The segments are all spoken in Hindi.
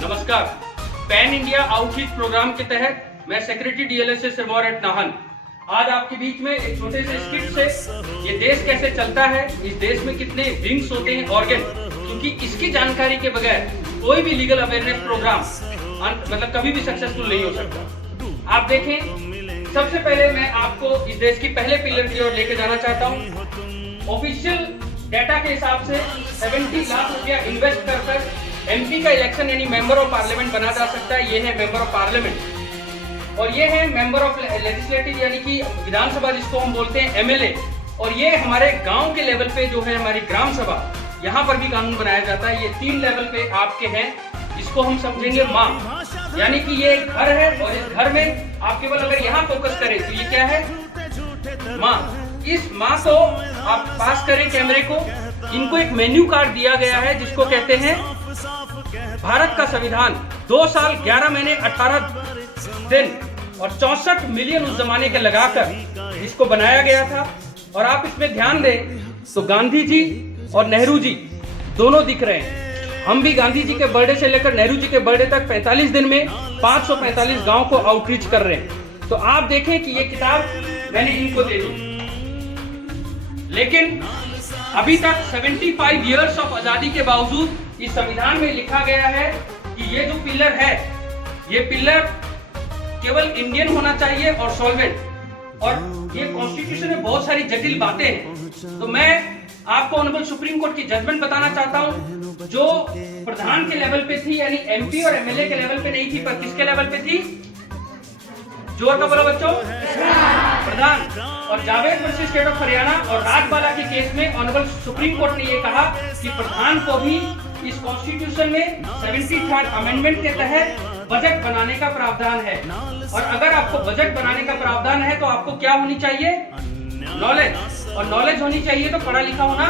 नमस्कार। पैन इंडिया आउटरीच प्रोग्राम के तहत मैं secretary DLSA Sirmaur at Nahan आज आपके बीच में एक छोटे से स्क्रिप्ट से ये देश कैसे चलता है, इस देश में कितने विंग्स होते हैं ऑर्गन, क्योंकि इसकी जानकारी के बगैर कोई भी लीगल अवेयरनेस प्रोग्राम मतलब कभी भी सक्सेसफुल नहीं हो सकता। आप देखें, सबसे पहले मैं आपको इस देश की पहले पिलर की ओर लेके जाना चाहता हूँ। ऑफिशियल डाटा के हिसाब से 70 लाख रुपया इन्वेस्ट कर एमपी का इलेक्शन यानी मेंबर ऑफ पार्लियामेंट बना जा सकता है। ये है मेंबर ऑफ पार्लियामेंट और ये है मेंबर ऑफ लेजिस्लेटिव यानी कि विधानसभा जिसको हम बोलते हैं एमएलए। और ये हमारे गांव के लेवल पे जो है हमारी ग्राम सभा, यहाँ पर भी कानून बनाया जाता है। ये 3 लेवल पे आपके हैं। इसको हम समझेंगे माँ, यानी कि ये एक घर है और इस घर में आप केवल अगर यहाँ फोकस करें तो ये क्या है, माँ। इस माँ को आप पास करें कैमरे को। इनको एक मेन्यू कार्ड दिया गया है जिसको कहते हैं भारत का संविधान। 2 साल 11 महीने 18 दिन और 64 मिलियन उस जमाने के लगाकर इसको बनाया गया था। और आप इसमें ध्यान दें तो गांधी जी और नेहरू जी दोनों दिख रहे हैं। हम भी गांधी जी के बर्थडे से लेकर नेहरू जी के बर्थडे तक 45 दिन में 545 गांव को आउटरीच कर रहे हैं। तो आप देखें कि ये किताब मैंने इनको दे दी, लेकिन अभी तक 75 इयर्स ऑफ आजादी के बावजूद इस संविधान में लिखा गया है कि ये जो पिलर है, ये पिलर केवल इंडियन होना चाहिए और सॉल्वेंट। और ये कॉन्स्टिट्यूशन में बहुत सारी जटिल बातें हैं। तो मैं आपको ऑनरेबल सुप्रीम कोर्ट की जजमेंट बताना चाहता हूं, जो प्रधान के लेवल पे थी, यानी एमपी और एमएलए के लेवल पे नहीं थी, पर किसके लेवल पे थी? जोर का बोलो बच्चों, प्रधान। और Javed versus state of Haryana और राजबाला के केस में ऑनरेबल सुप्रीम कोर्ट ने ये कहा कि प्रधान को भी इस कॉन्स्टिट्यूशन में 73rd अमेंडमेंट के तहत बजट बनाने का प्रावधान है। और अगर आपको बजट बनाने का प्रावधान है तो आपको क्या होनी चाहिए? नॉलेज। और नॉलेज होनी चाहिए तो पढ़ा लिखा होना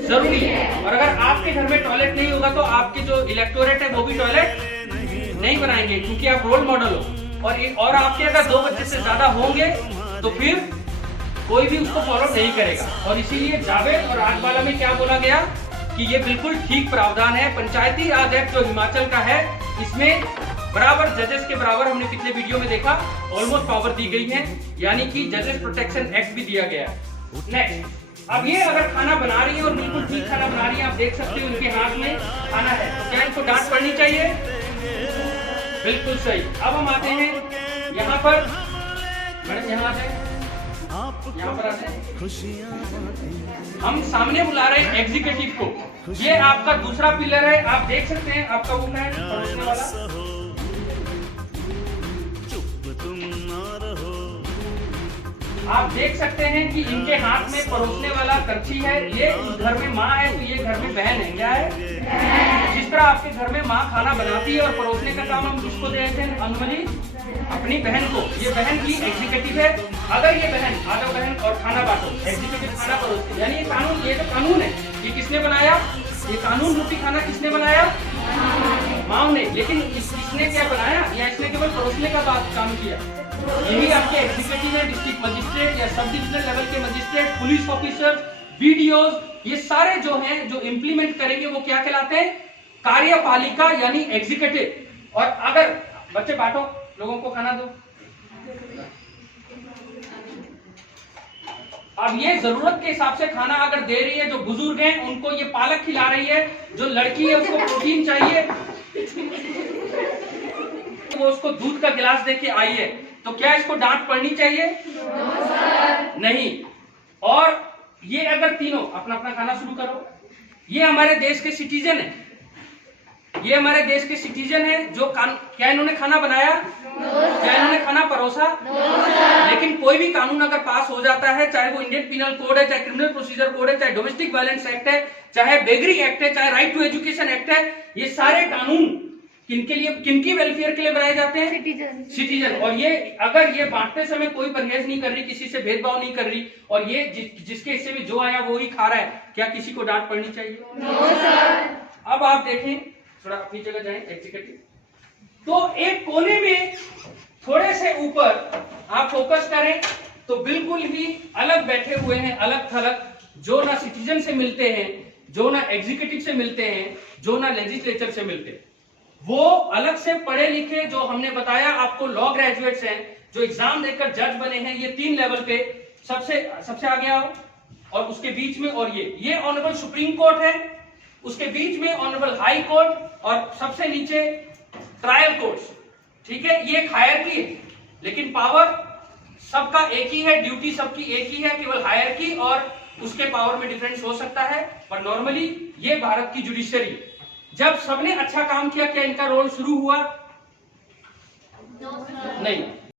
जरूरी है। और अगर आपके घर में टॉयलेट नहीं होगा तो आपके जो इलेक्टोरेट है वो भी टॉयलेट नहीं बनाएंगे, क्योंकि आप रोल मॉडल हो। और आपके अगर 2 बच्चे से ज्यादा होंगे तो फिर कोई भी उसको फॉलो नहीं करेगा। और इसीलिए जावेद और राजबाला में क्या बोला गया कि ये बिल्कुल ठीक प्रावधान है। पंचायती राज एक्ट जो हिमाचल का है, इसमें बराबर जजेस के बराबर, हमने पिछले वीडियो में देखा, ऑलमोस्ट पावर दी गई है, यानी कि जजेस प्रोटेक्शन एक्ट भी दिया गया है। नेक्स्ट, अब ये अगर खाना बना रही है और बिल्कुल ठीक खाना बना रही है, आप देख सकते हो उनके हाथ में खाना है, तो क्या इनको डांट पड़नी चाहिए? बिल्कुल सही। अब हम आते हैं यहाँ पर, मैडम यहाँ आते हैं, यहाँ पर आते हैं, हम सामने बुला रहे हैं एग्जीक्यूटिव को। ये आपका दूसरा पिलर है। आप देख सकते हैं आपका वो है परोसने वाला। आप देख सकते हैं कि इनके हाथ में परोसने वाला करछी है। ये उस घर में माँ है तो ये घर में बहन है। क्या है? जिस तरह आपके घर में माँ खाना बनाती है और परोसने का काम हम किसको देते हैं? अनमोली अपनी बहन को। ये बहन की एग्जीक्यूटिव है। अगर ये बहन, आ जाओ बहन और खाना बांटो, एग्जीक्यूटिव खाना परोसती, यानी ये कानून, ये जो कानून है ये किसने बनाया? ये कानून रूपी खाना किसने बनाया? माँ ने। लेकिन इसने क्या बनाया? या इसने केवल परोसने का काम किया? यही आपके एग्जीक्यूटिव है, डिस्ट्रिक्ट मजिस्ट्रेट या सब डिविजनल लेवल के मजिस्ट्रेट, पुलिस ऑफिसर, वीडियोस, ये सारे जो हैं जो इंप्लीमेंट करेंगे वो क्या कहलाते हैं? कार्यपालिका यानी एग्जीक्यूटिव। और अगर बच्चे बांटो, लोगों को खाना दो। अब ये जरूरत के हिसाब से खाना अगर दे रही है, जो बुजुर्ग हैं उनको ये पालक खिला रही है, जो लड़की है उसको प्रोटीन चाहिए, वो उसको दूध का गिलास देके आई है, तो क्या इसको डांट पड़नी चाहिए? नहीं। और ये अगर तीनों अपना अपना खाना शुरू करो, ये हमारे देश के सिटीजन है, ये हमारे देश के सिटीजन है जो क्या इन्होंने खाना बनाया? क्या इन्होंने खाना परोसा? लेकिन कोई भी कानून अगर पास हो जाता है, चाहे वो इंडियन पिनल कोड है, चाहे क्रिमिनल प्रोसीजर कोड है, चाहे डोमेस्टिक वायलेंस एक्ट है, चाहे बेगरी एक्ट है, चाहे राइट टू एजुकेशन एक्ट है, ये सारे कानून किनके लिए, किनकी वेलफेयर के लिए बनाए जाते हैं? सिटीजन। और ये अगर ये बांटते समय कोई परहेज नहीं कर रही, किसी से भेदभाव नहीं कर रही, और ये जिसके हिस्से में जो आया वो ही खा रहा है, क्या किसी को डांट पड़नी चाहिए? अब आप देखें, थोड़ा अपनी जगह जाएं एग्जीक्यूटिव, तो एक कोने में थोड़े से ऊपर आप फोकस करें तो बिल्कुल ही अलग बैठे हुए हैं, अलग थलग, जो ना सिटीजन से मिलते हैं, जो ना एग्जीक्यूटिव से मिलते हैं, जो ना लेजिस्लेचर से मिलते हैं। वो अलग से पढ़े लिखे, जो हमने बताया आपको लॉ ग्रेजुएट्स हैं, जो एग्जाम देकर जज बने हैं, ये 3 लेवल पे सबसे आगे आओ, और उसके बीच में, और ये ऑनरेबल सुप्रीम कोर्ट है, उसके बीच में ऑनरेबल हाई कोर्ट, और सबसे नीचे ट्रायल कोर्ट्स। ठीक है, ये एक हायरकी है, लेकिन पावर सबका एक ही है, ड्यूटी सबकी एक ही है, केवल हायरकी और उसके पावर में डिफरेंस हो सकता है, पर नॉर्मली ये भारत की जुडिशरी। जब सबने अच्छा काम किया, क्या इनका रोल शुरू हुआ? नहीं।